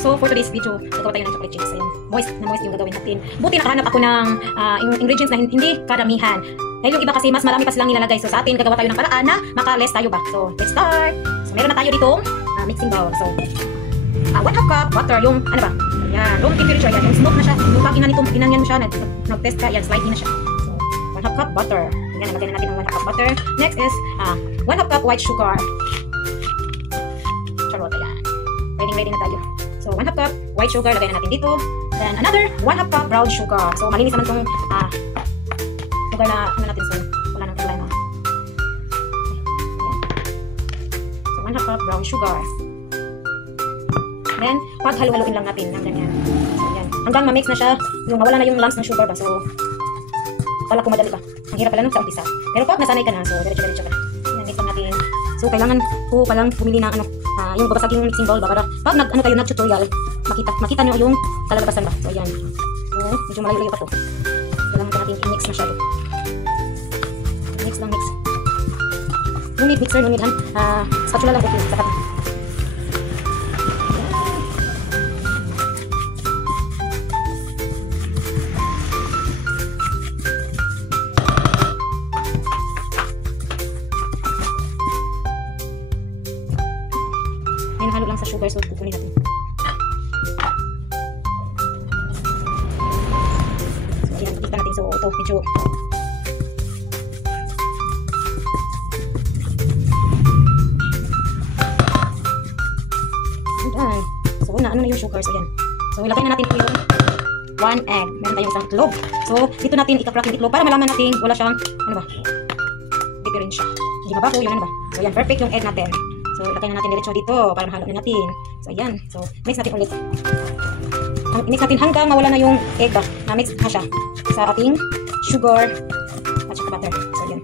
So, for today's video, gagawa tayo ng chocolate chips. Ayun, moist na moist yung gagawin natin. Buti nakahanap ako ng ingredients na hindi karamihan. Dahil yung iba kasi mas marami pa silang nilalagay. So, sa atin, gagawa tayo ng paraan na maka-less tayo ba. So, let's start. So, meron na tayo ditong mixing bowl. So, 1/2 cup butter. Yung, ano ba? Ayan, room temperature. Yan, yung smoke na siya. Yung pag ginanyan mo siya, nag-test ka. Yan, slidey na siya. So, 1/2 cup butter. Yan, nalagyan na natin ng 1/2 cup butter. Next is 1/2 cup white sugar. Charot, ayan. Ready na tayo. So, 1/2 cup white sugar, lagay na natin dito. Then, another 1/2 cup brown sugar. So, malinis naman itong sugar na, ano natin, so, wala nang problema. So, 1/2 cup brown sugar. Then, paghalo-haloin lang natin ng ganyan. So, yan. Hanggang ma-mix na siya, yung mawala na yung lumps ng sugar ba. So, wala ko madali ba. Ang hirap pala nung sa umpisa. Pero pag nasanay ka na, so, diretso-diretso ka. Yan, mix lang natin. So, kailangan ko palang pumili ng yung babasaging mixing bowl ba para pag kayo nag-tutorial, makita nyo yung kalalabasan ba. So, ayan. So, medyo malayo-layo pa to. Kailangan ka natin i-mix masyado. Mix lang, mix. No need mixer, no need spatula lang okay. Sapat na. Halo lang sa sugar, so kukunin natin. So, ayan, ikita natin. So, ito, medyo ayan. So, ano na yung sugar. So, ayan. So, ilagay na natin ito yung 1 egg. Meron tayong isang itlog. So, dito natin ika-crack yung itlog para malaman natin wala siyang, ano ba, diferensya. Hindi mabaho, yung ano ba. So, ayan, perfect yung egg natin. So, ilagay na natin diretso dito para mahalo na natin. So, ayan. So, mix natin ulit. Mix natin hanggang mawala na yung egg ba. Na-mix na siya sa ating sugar at saka butter. So, ayan.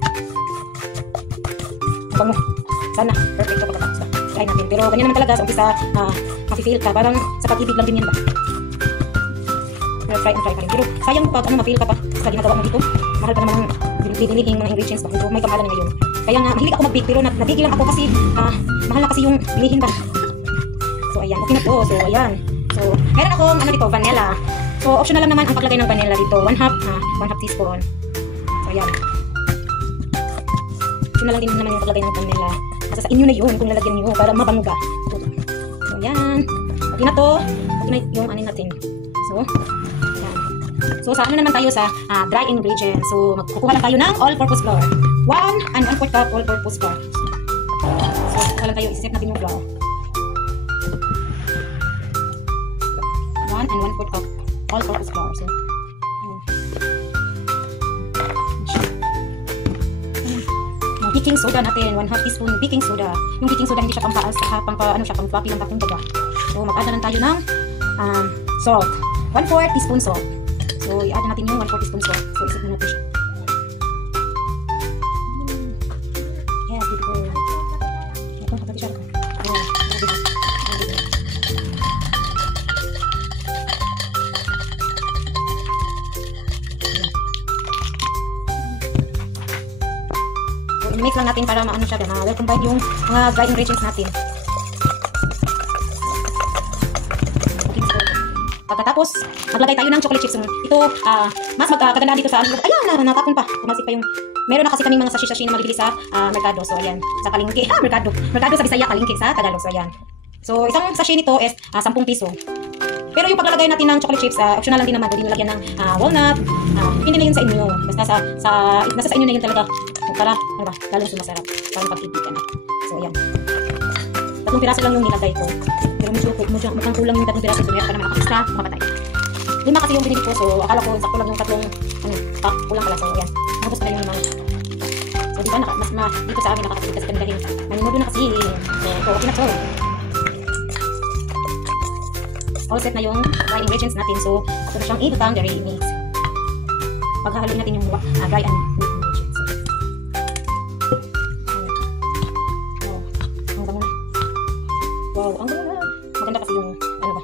Ang bango. Sana. Perfect ito pagkatapos ba. Try natin. Pero, ganyan naman talaga. Sa umpisa, mafe-fail ka. Parang sa pag-ibig lang din yan ba. Pero, try and try pa rin. Pero, sayang pag ma-fail ka pa sa ginagawa mo dito. Mahal pa naman ang bilihin mga ingredients ba. Medyo may kamahalan ngayon. Kaya nga, mahilig ako mag-bake pero nabigil lang ako kasi mahal na kasi yung bilihin ba. So, ayan. Okay na po. So, ayan. So, meron akong dito, vanilla. So, optional lang naman ang paglagay ng vanilla dito. 1/2 teaspoon. So, ayan. Optional lang din naman yung paglagay ng vanilla. Kasi sa inyo na yun kung lalagyan nyo para mabango ba. So, ayan. Okay na to. Okay na yung anin natin. So, ayan. So, sa ano naman tayo sa dry ingredients. So, magkukuha lang tayo ng all-purpose flour. 1 and 1/4 cup all-purpose flour. So, kukuha lang tayo. Isisip natin yung flour. 1 and 1/4 cup all-purpose flour. So, yung baking soda natin. 1/2 teaspoon baking soda. Yung baking soda hindi siya pang-fluffy lang bakong baga. So, mag-add na lang tayo ng salt. 1/4 teaspoon salt. So, i-add natin yung 1/4 teaspoon salt. So, isip na natin siya. Yes, beautiful. Ito, kapatid siya. Oh, so, i-mix lang natin para maano siya. Well-combined yung mga dry ingredients natin. Pagkatapos, maglagay tayo ng chocolate chips. Ito, mas magkaganda dito sa ano. Ayan, natapon pa. Tumasik pa yung... Meron na kasi kaming mga sashi-sashi na mabibili sa merkado. So, ayan. Sa Palengke. Merkado. Merkado sa Bisaya, Palengke sa Tagalog. So, ayan. So, isang sashi nito is 10 piso. Pero yung paglalagay natin ng chocolate chips, optional lang din naman. Pwede nilagyan ng walnut. Hindi na yun sa inyo. Basta nasa sa inyo na yun talaga. Para, ano ba, lalong sumasarap. Parang pag-ibigan. So, ayan. 3 piraso lang yung nilagay ko. Pero mukhang kulang yung 3 piraso. So, meron ka naman extra, makapatay. 5 kasi yung binili ko. So, akala ko sakto lang yung 3 pack. Kulang pala. So, ayan. Mabos pa rin yung mga. So, diba, dito sa amin nakakatipid kasi kami dahil maninudo na kasi. So, okay na to. All set na yung dry ingredients natin. So, ako na siyang ibutang dairy mix. Paghahaluin natin yung dry and wheat ingredients. Wow, ang ganda na. Maganda kasi yung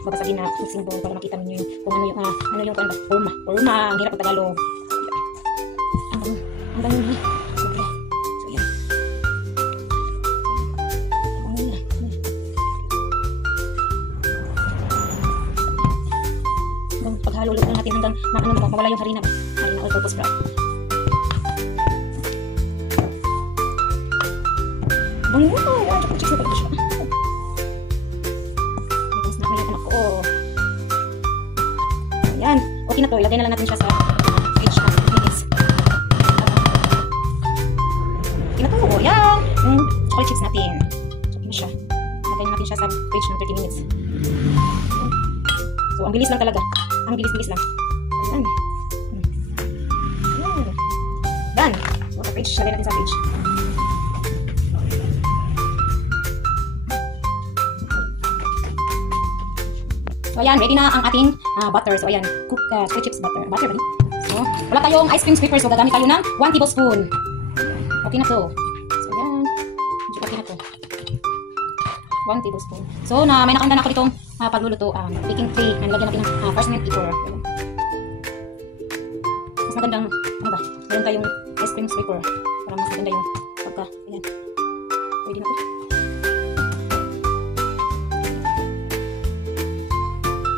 babasagin na mixing bowl para makita niyo yung kung ano yung forma. Ang hirap ng Tagalog. Ang dami na. Sobra. So, yan. Luluto lang natin hanggang mawala yung harina. Harina all-purpose flour. Bango! Ayan, chocolate chips na pag siya. Tapos na yung anak ko. Ayan. Okay na to. Ilagay na lang natin siya sa fridge na 30 minutes. Okay na to. Ayan. Yung chocolate chips natin. Okay na siya. Ilagay na natin siya sa fridge ng 30 minutes. So, ang bilis lang talaga. Ang bilis-bilis lang. Ayan. Ayan. Done. So, sa fridge. Lagay natin sa fridge. So, ayan, ready na ang ating butter. So, ayan, cook chocolate chips butter. Butter ba? So, wala tayong ice cream scraper. So, gagamit tayo ng 1 tablespoon. Okay na to. So, ayan. Medyo okay na to. 1 tablespoon. So, may nakanda na ako ditong pagluluto. Baking tray. Nilagyan natin ng parchment paper. Mas magandang, ano ba? Meron tayong ice cream scraper. Para mas maganda yung pagka. Ayan. Pwede na to.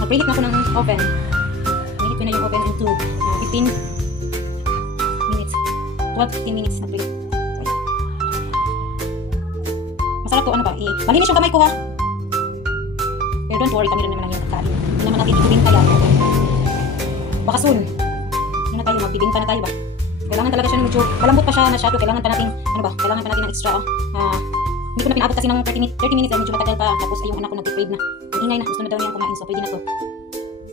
Mag-preheat na ako ng oven. Preheat ko na yung oven into 15 minutes. 12-15 minutes na preheat. So, masarap to, ano ba? Malinis yung kamay ko, ha? Pero don't worry, kami rin naman lang yung nagkain. Hindi naman natin ibibinta yan. Baka soon. Hindi na tayo, magbibinta na tayo ba? Kailangan talaga siya ng medyo, malambot pa siya masyado. Kailangan pa natin, ano ba? Kailangan pa natin ng extra, hindi ko na pinabot kasi ng 30 minutes dahil medyo matagal pa. Tapos yung anak ko nag-crave na. Ingay na, gusto na daw niyang kumain. So, pwede na to.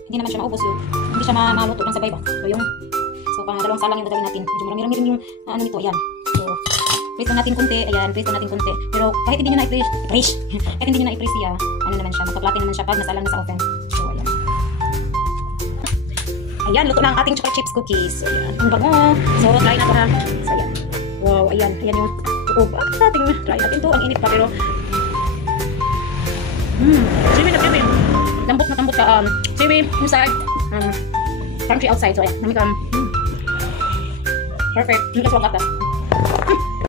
Hindi naman siya maubos yun. Hindi siya maluto lang sabay ba? So, dalawang salang yung gagawin natin. Medyo marami-rami rin yung ano nito. Ayan. So, press lang natin konti. Ayan, press lang natin konti. Pero kahit hindi nyo na-i-press, kahit hindi nyo na-i-press siya, ano naman siya, magka-platin naman siya pag nasalang na sa oven. So, ayan. Ayan, luto na ang ating chocolate chips cookies. So, ayan. Ang bango. So, try na to ha. So, ayan. Wow, ayan. Ayan yung tukob. Try natin to. Ang init pa, pero chewy na chewy. Lambot na tambot ka. Chewy inside. Crunchy outside. So, ayan. Perfect. Hindi ka suwag ata.